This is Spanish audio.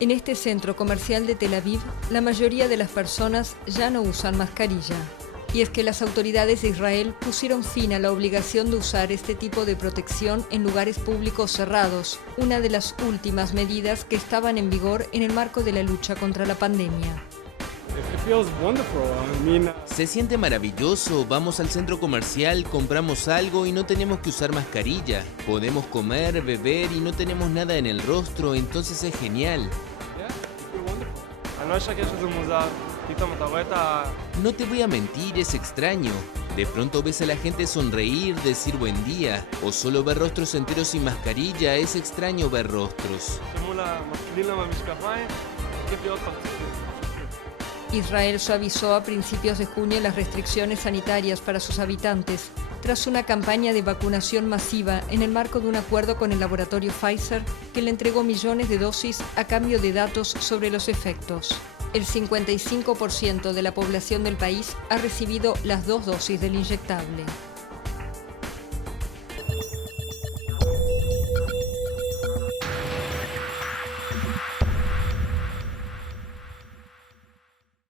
En este centro comercial de Tel Aviv, la mayoría de las personas ya no usan mascarilla. Y es que las autoridades de Israel pusieron fin a la obligación de usar este tipo de protección en lugares públicos cerrados, una de las últimas medidas que estaban en vigor en el marco de la lucha contra la pandemia. Se siente maravilloso, vamos al centro comercial, compramos algo y no tenemos que usar mascarilla. Podemos comer, beber y no tenemos nada en el rostro, entonces es genial. No te voy a mentir, es extraño. De pronto ves a la gente sonreír, decir buen día, o solo ver rostros enteros sin mascarilla, es extraño ver rostros. Israel suavizó a principios de junio las restricciones sanitarias para sus habitantes, tras una campaña de vacunación masiva en el marco de un acuerdo con el laboratorio Pfizer que le entregó millones de dosis a cambio de datos sobre los efectos. El 55% de la población del país ha recibido las 2 dosis del inyectable.